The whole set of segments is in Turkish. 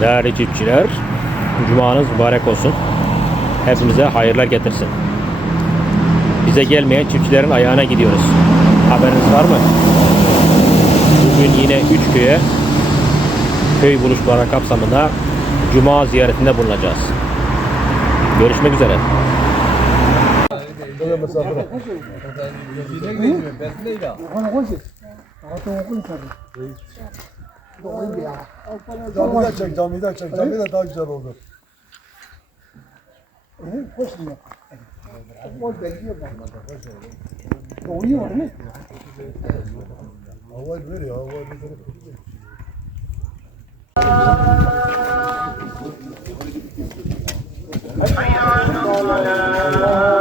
Değerli çiftçiler, Cumanız mübarek olsun. Hepimize hayırlar getirsin. Bize gelmeyen çiftçilerin ayağına gidiyoruz. Haberiniz var mı? Bugün yine üç köye köy buluşmaları kapsamında Cuma ziyaretinde bulunacağız. Görüşmek üzere. Camiden çek, camiden çek. Camiden daha güzel olur. Hava ver ya, hava ver. Bir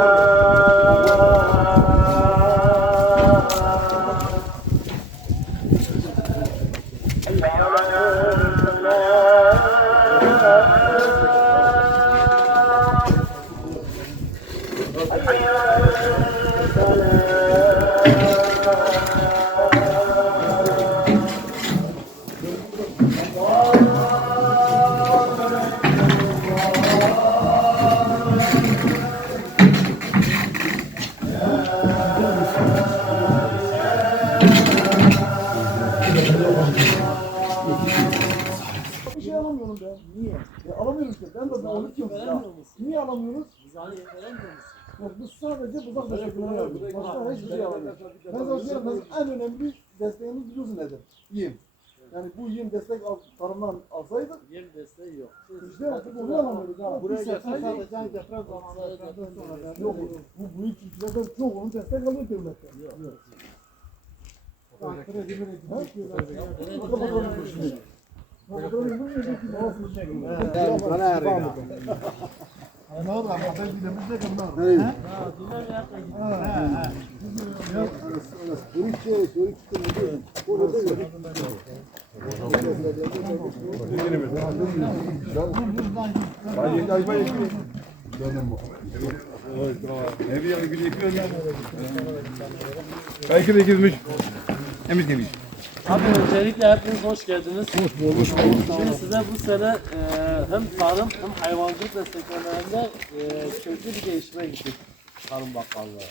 Başka hiçbir şey alamıyoruz. Ben zaten ben en önemli desteğimiz biliyorsun nedir? Yem. Yani bu yem destek al, tarımdan alsaydık Yem desteği yok. işte artık onu alamıyoruz ha. Buraya gelseydik sadece deprem zamanlarından sonra Yok, bu büyük çiftçilerden çok onun destek alıyor devletten. Yok. Ha? Bakalım bu şimdi. Bakalım bu ne dedi ki, nasıl bir şey? Bana arıyor. Ne oldu? Ama ben de. Ha, dünya bir yakla gidiyor. Suriçe, Suriçe. Orada da Belki de gitmiş. Emin demiş. Abi öncelikle hepiniz hoş geldiniz. Hoş bulduk. Şimdi size bu sene e, hem tarım hem hayvancılık desteklemelerinde e, köklü bir değişime gittik Tarım Bakanlığı.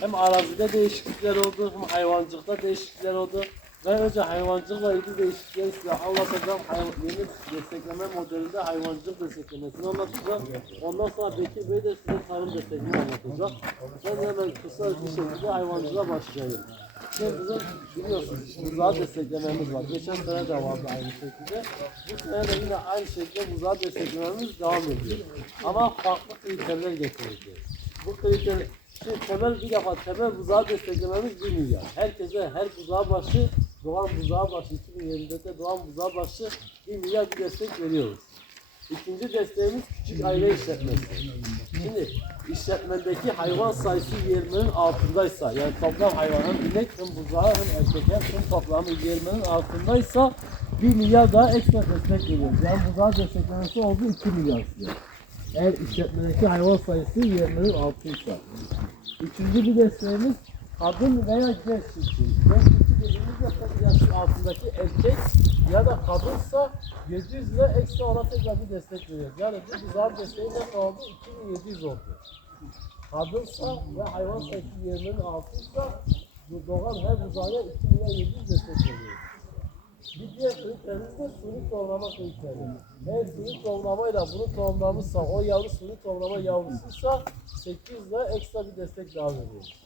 Hem arazide değişiklikler oldu hem hayvancılıkta değişiklikler oldu. Ben önce hayvancılıkla ilgili değişiklikleri size anlatacağım. Hayvan, yeni destekleme modelinde hayvancılık desteklemesini anlatacağım. Ondan sonra Bekir Bey de size tarım destekini anlatacak. Ben hemen kısa bir şekilde hayvancılığa başlayayım. Şimdi bizim biliyorsunuz buzağı desteklememiz var. Geçen sene de vardı aynı şekilde. Bu sene de yine aynı şekilde buzağı desteklememiz devam ediyor. Ama farklı kriterler getireceğiz. Bu kriter, şimdi temel bir defa temel buzağı desteklememiz 1 milyar. Herkese her buzağı başı doğan buzağı başı 2024'te doğan buzağı başı 1 milyar bir destek veriyoruz. İkinci desteğimiz küçük aile işletmesi. Şimdi işletmedeki hayvan sayısı 20'nin altındaysa yani toplam hayvan hem inek hem buzağı hem erkek hem toplamı 20'nin altındaysa 1 milyar daha ekstra destek veriyoruz. Yani buzağı desteklemesi oldu 2 milyar size. Eğer işletmedeki hayvan sayısı 20'nin altıysa. Üçüncü bir desteğimiz kadın veya genç çiftçi. Genç çiftçi dediğimizde tabii yaşın altındaki erkek ya da kadınsa 700 lira ekstra ona tekrar bir destek veriyoruz. Yani bu buzağı desteği ne oldu? 2700 oldu. Kadınsa ve hayvan sayısı 20'nin altıysa bu doğan her buzağıya 2 milyon 700 destek veriyoruz. Bir diğer kriterimiz de suni tohumlama kriteri. Eğer suni tohumlamayla bunu tohumlamışsa, o yavru suni tohumlama yavrusuysa 800 lira ekstra bir destek daha veriyoruz.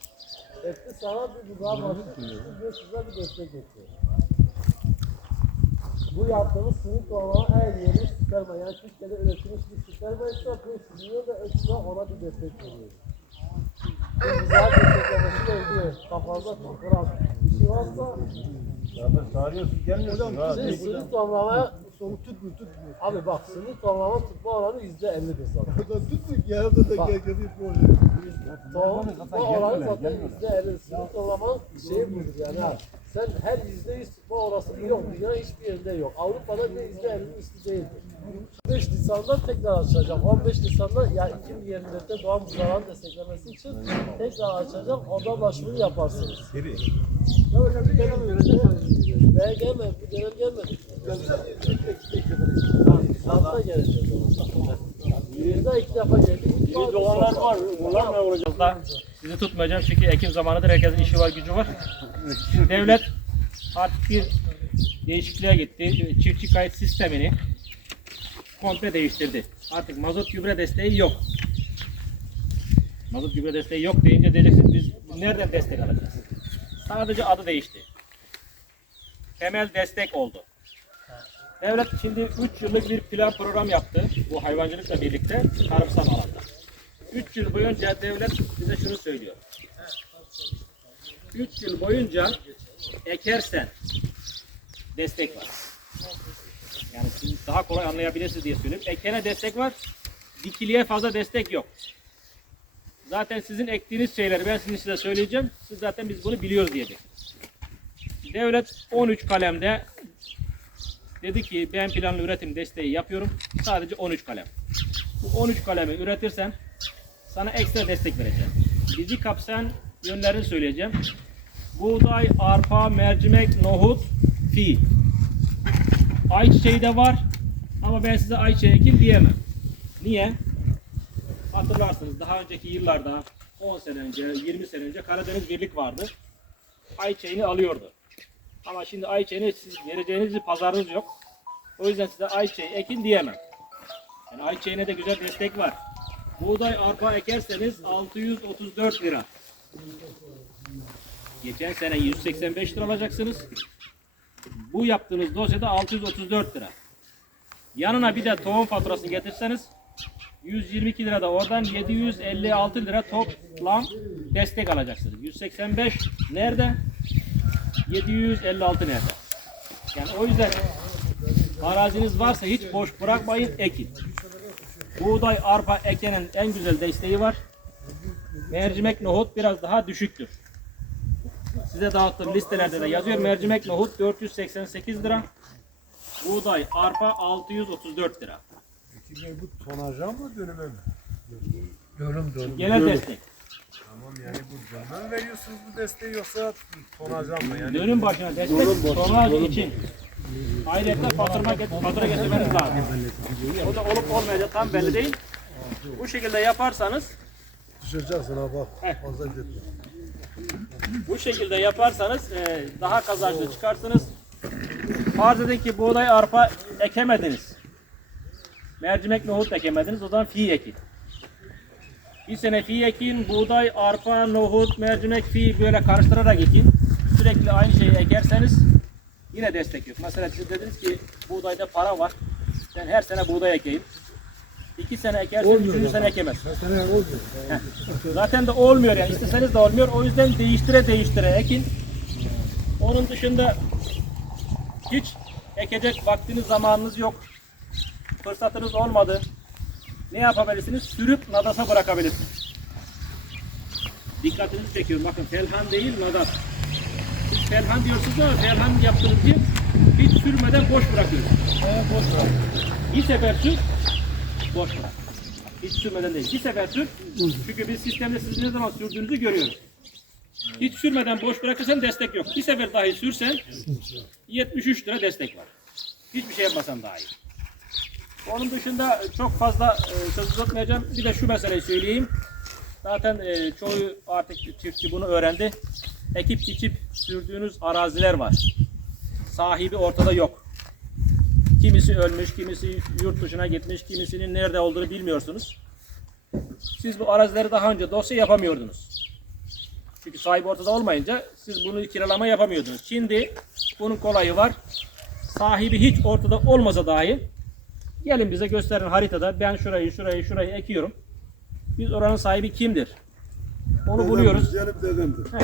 Etti sana bir başlıyor. 500 lira bir destek geçiyor. Bu yaptığımız suni tohumlama eğer yeni sperma yani Türkiye'de üretilmiş bir sperma ise 500 milyon da ekstra ona bir destek veriyoruz. Bu buzağı desteklemesi de oluyor. Kafanızda takılan bir şey varsa Şimdi suni tohumlama Sonu tutmuyor, tutmuyor. Abi bak suni tohumlama tutma oranı yüzde ellidir zaten. Buradan tutmuyor ya, da da Bak. gel gel yapıyor. Tohum tutma oranı zaten yüzde elli. Suni tohumlama şey budur yani ha. Sen her yüzde yüz tutma orası yok. Dünya hiçbir yerinde yok. Avrupa'da bile yüzde ellinin üstü değildir. 15 Nisan'da tekrar açacak. 15 Nisan'da ya 2024'te doğan buzağların desteklemesi için tekrar açacak. Orada başvuru yaparsınız. Ya hocam bir mi verecek? Ve gelme, bu dönem gelmedi. Gelsen tek tek tek tek. Hafta geleceğiz. Yılda iki defa geldik. Doğanlar var. Bunlar ne olacak? da sizi tutmayacağım çünkü Ekim zamanıdır herkesin işi var gücü var. Devlet artık bir değişikliğe gitti. Çiftçi kayıt sistemini komple değiştirdi. Artık mazot gübre desteği yok. Mazot gübre desteği yok deyince diyeceksiniz biz nereden destek alacağız? Sadece adı değişti. Temel destek oldu. Devlet şimdi 3 yıllık bir plan program yaptı. Bu hayvancılıkla birlikte tarımsal alanda. 3 yıl boyunca devlet bize şunu söylüyor. 3 yıl boyunca ekersen destek var. Yani siz daha kolay anlayabilirsiniz diye söyleyeyim. Ekene destek var. Dikiliye fazla destek yok. Zaten sizin ektiğiniz şeyleri ben şimdi size söyleyeceğim. Siz zaten biz bunu biliyoruz diyeceksiniz. Devlet 13 kalemde dedi ki ben planlı üretim desteği yapıyorum. Sadece 13 kalem. Bu 13 kalemi üretirsen sana ekstra destek vereceğim. Bizi kapsayan yönlerini söyleyeceğim. Buğday, arpa, mercimek, nohut, fi. Ayçiçeği de var ama ben size ayçiçeği ekin diyemem. Niye? Hatırlarsınız daha önceki yıllarda 10 sene önce, 20 sene önce Karadeniz Birlik vardı. Ayçiçeğini alıyordu. Ama şimdi ayçiçeğini siz vereceğiniz bir pazarınız yok. O yüzden size ayçiçeği ekin diyemem. Yani ayçiçeğine de güzel destek var. Buğday arpa ekerseniz 634 lira. Geçen sene 185 lira alacaksınız. Bu yaptığınız dosyada 634 lira. Yanına bir de tohum faturasını getirseniz 122 lira da oradan 756 lira toplam destek alacaksınız. 185 nerede? 756 nerede? Yani o yüzden araziniz varsa hiç boş bırakmayın ekin. Buğday, arpa ekenin en güzel desteği var. Mercimek, nohut biraz daha düşüktür. Size dağıttığım listelerde de yazıyor. Mercimek, nohut 488 lira. Buğday, arpa 634 lira. Bu tonaja mı dönüme mi? Genel destek. Tamam yani bu dönüme mi veriyorsunuz bu desteği yoksa tonaja mı? Yani Dönüm başına destek tonaj için. Ayrıca fatura, get- fatura getirmeniz lazım. O da olup olmayacak tam belli değil. Bu şekilde yaparsanız düşeceksin ha bak. Heh. Fazla gitme. Bu şekilde yaparsanız e, daha kazançlı çıkarsınız. Farz edin ki buğday arpa ekemediniz. Mercimek nohut ekemediniz. O zaman fi ekin. Bir sene fi ekin, buğday, arpa, nohut, mercimek, fi böyle karıştırarak ekin. Sürekli aynı şeyi ekerseniz yine destek yok. Mesela siz dediniz ki buğdayda para var. Ben her sene buğday ekeyim. İki sene ekersen üçüncü sene ekemez. Sene olmuyor. Zaten de olmuyor yani isteseniz de olmuyor. O yüzden değiştire değiştire ekin. Onun dışında hiç ekecek vaktiniz zamanınız yok. Fırsatınız olmadı. Ne yapabilirsiniz? Sürüp nadasa bırakabilirsiniz. Dikkatinizi çekiyorum. Bakın felhan değil nadas. Siz felhan diyorsunuz ama felhan yaptığınız gibi hiç sürmeden boş bırakıyorsunuz. boş bırak. Bir sefer sür, boş bırak. Hiç sürmeden değil. Bir sefer sür. Çünkü biz sistemde sizin ne zaman sürdüğünüzü görüyoruz. Hiç sürmeden boş bırakırsan destek yok. Bir sefer dahi sürsen 73 lira destek var. Hiçbir şey yapmasan daha iyi. Onun dışında çok fazla e, söz uzatmayacağım. Bir de şu meseleyi söyleyeyim. Zaten e, çoğu artık çiftçi bunu öğrendi. Ekip biçip sürdüğünüz araziler var. Sahibi ortada yok. Kimisi ölmüş, kimisi yurt dışına gitmiş, kimisinin nerede olduğunu bilmiyorsunuz. Siz bu arazileri daha önce dosya yapamıyordunuz. Çünkü sahibi ortada olmayınca siz bunu kiralama yapamıyordunuz. Şimdi bunun kolayı var. Sahibi hiç ortada olmasa dahi gelin bize gösterin haritada ben şurayı şurayı şurayı ekiyorum. Biz oranın sahibi kimdir? Onu buluyoruz. Gelip dedemdir. He.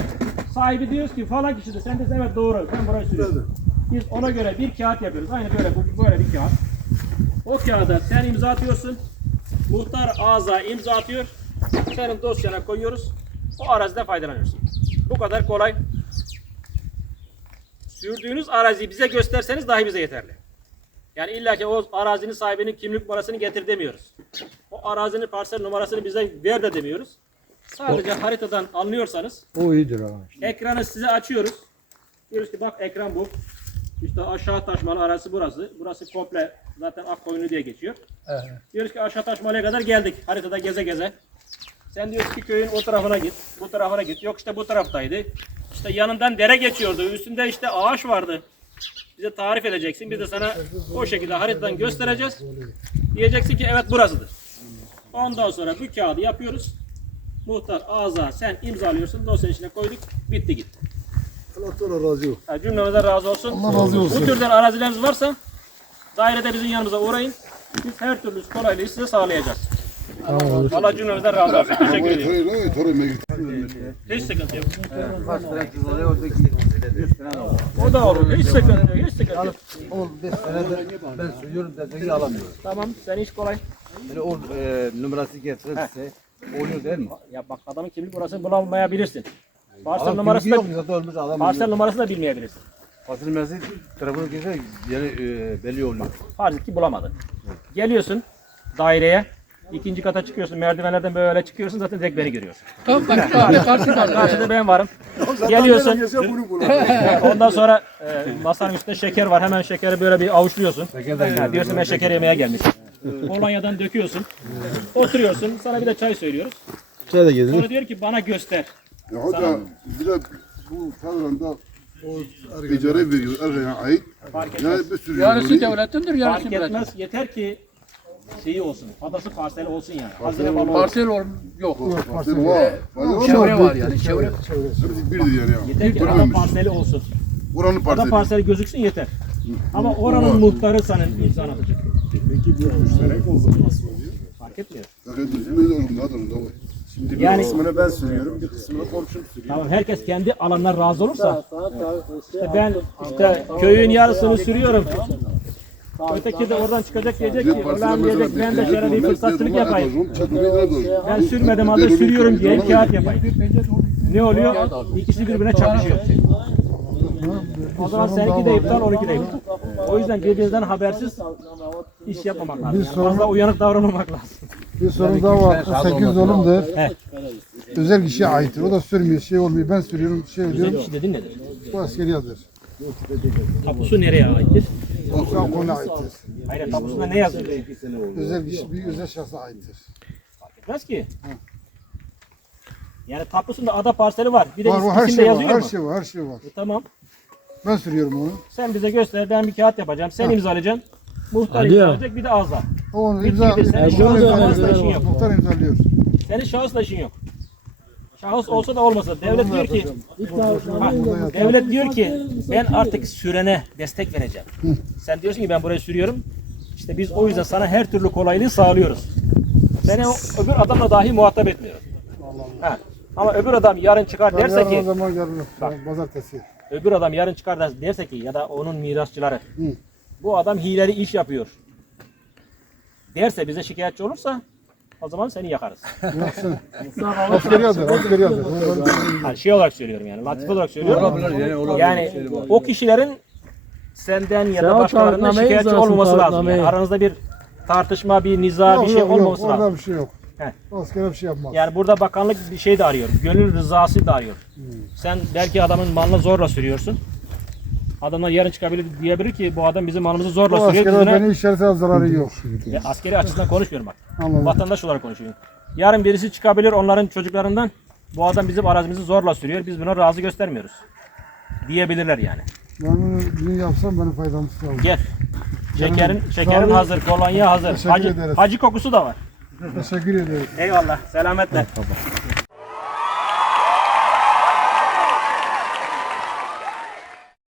Sahibi diyoruz ki falan kişidir. Sen de evet doğru. Ben burayı sürüyorum. Biz ona göre bir kağıt yapıyoruz. Aynı böyle bu böyle bir kağıt. O kağıda sen imza atıyorsun. Muhtar ağza imza atıyor. Senin dosyana koyuyoruz. O arazide faydalanıyorsun. Bu kadar kolay. Sürdüğünüz araziyi bize gösterseniz dahi bize yeterli. Yani illa ki o arazinin sahibinin kimlik numarasını getir demiyoruz. O arazinin parsel numarasını bize ver de demiyoruz. Sadece haritadan anlıyorsanız O iyidir ha. Ekranı size açıyoruz. Diyoruz ki bak ekran bu. İşte aşağı taşmalı arası burası. Burası komple Zaten Akkoyunlu diye geçiyor. Diyoruz ki aşağı Taşmalı'ya kadar geldik. Haritada geze geze. Sen diyorsun ki köyün o tarafına git, bu tarafına git. Yok işte bu taraftaydı. İşte yanından dere geçiyordu. Üstünde işte ağaç vardı. Bize tarif edeceksin. Biz de sana o şekilde haritadan göstereceğiz. Diyeceksin ki evet burasıdır. Ondan sonra bu kağıdı yapıyoruz. Muhtar ağza sen imzalıyorsun. Dosya içine koyduk. Bitti gitti. Allah Teala razı olsun. Ha, cümlemizden razı olsun. Allah razı olsun. Bu türden arazileriniz varsa dairede bizim yanımıza uğrayın. Biz her türlü kolaylığı size sağlayacağız. Allah cümlemizden razı olsun. Teşekkür ediyorum. Hiç sıkıntı yok. O da olur. Hiç sıkıntı yok. Hiç sıkıntı yok. O 5 senedir ben sürüyorum desteği alamıyorum. Tamam. Sen iş kolay. Yani o e, numarası getirirse oluyor değil mi? Ya bak adamın kimlik numarasını bulamayabilirsin. Parsel numarası da, parsel numarasını da bilmeyebilirsin. Parsel numarası telefonu girse yani e, belli oluyor. Farz et ki bulamadın. Geliyorsun daireye. İkinci kata çıkıyorsun. Merdivenlerden böyle çıkıyorsun. Zaten direkt beni görüyorsun. Tamam. Karşıda ben varım. Geliyorsun. Ondan sonra e, masanın üstünde şeker var. Hemen şekeri böyle bir avuçluyorsun. Ha, diyorsun ben şeker yemeye gelmişim. Kolonyadan döküyorsun. Oturuyorsun. Sana bir de çay söylüyoruz. Çay da gelir. Sonra diyor ki bana göster. Ya hoca bir de bu Tayland'da icare veriyor Ergen'e ait. Fark etmez. Yani bir sürü Yarısı devletindir, yarısı Fark etmez. Yeter ki şeyi olsun. Adası parseli olsun yani. Hazine malı olsun. Parsel ol yok. Parsel var. Var Çevre var yani çevre. Birdir yani ya. Yeter ki ada Görmemiş. parseli olsun. Oranın parseli. parseli gözüksün yeter. Ama oranın muhtarı senin imzan atacak. Peki bu müşterek o zaman nasıl oluyor? Fark etmiyor. De oğlum daha da var. Şimdi bir Yani- kısmını ben sürüyorum, bir kısmını komşum sürüyor. Tamam herkes kendi alanına razı olursa işte ben işte köyün yarısını sürüyorum. Öteki de oradan çıkacak diyecek ki ulan diyecek ben de şöyle bir fırsatçılık yapayım. Ben sürmedim halde sürüyorum diye kağıt yapayım. Ne oluyor? İkisi birbirine çakışıyor. O zaman seninki de iptal, onunki de iptal. O yüzden birbirinizden habersiz iş yapmamak lazım. Yani fazla uyanık davranmamak lazım. Bir sorun daha var. 8 dolumdur. He. Özel kişiye aittir. O da sürmüyor, şey olmuyor. Ben sürüyorum, şey ediyorum. bir şey dedin nedir? Bu askeriyadır. Tapusu nereye aittir? An konu aittir. Hayır tapusunda ne yazıyor? Özel kişi, bir özel şahsa aittir. Etmez ki. Yani tapusunda ada parseli var. Bir de Var, var, her şey var, yazıyor her mu? şey var, her şey var. E, tamam. Ben sürüyorum onu. Sen bize göster. Ben bir kağıt yapacağım. Sen imzalayacaksın. Muhtar imzalayacak. Bir de ağza. O onu imza, imzalıyor. Senin şahısla işin yok. Şahıs olsa da olmasa. Devlet diyor ki devlet diyor ki ben artık sürene destek vereceğim. Sen diyorsun ki ben burayı sürüyorum. İşte biz o yüzden sana her türlü kolaylığı sağlıyoruz. Seni o öbür adamla dahi muhatap etmiyor. Ha. Ama öbür adam yarın çıkar derse Yarın ki zaman yarın yok. Pazartesi. öbür adam yarın çıkar der- derse ki ya da onun mirasçıları bu adam hileli iş yapıyor derse bize şikayetçi olursa o zaman seni yakarız. Askeriyadır, askeriyadır. Yani şey olarak söylüyorum yani latif olarak söylüyorum. Olabilir yani olabilir. Yani o kişilerin senden ya Sen da o başkalarından şikayetçi imzalasın, olmaması lazım. Yani aranızda bir tartışma, bir niza, bir şey olmaması lazım. orada bir şey yok. He. Askere bir şey yapmaz. Yani burada bakanlık bir şey de arıyor. Gönül rızası da arıyor. Sen belki adamın malını zorla sürüyorsun. Adamlar yarın çıkabilir diyebilir ki bu adam bizim malımızı zorla Bu sürüyor. askere beni işlerse zararı yok. Ya askeri açısından konuşmuyorum bak. Anladım. Vatandaş olarak konuşuyorum. Yarın birisi çıkabilir onların çocuklarından. Bu adam bizim arazimizi zorla sürüyor. Biz buna razı göstermiyoruz. Diyebilirler yani. Ben bunu yapsam benim faydamı sağlar. Gel. Şekerin, şekerin olun. hazır, kolonya hazır. Teşekkür Hacı, ederiz. hacı kokusu da var. Teşekkür ederim. Eyvallah. Selametle.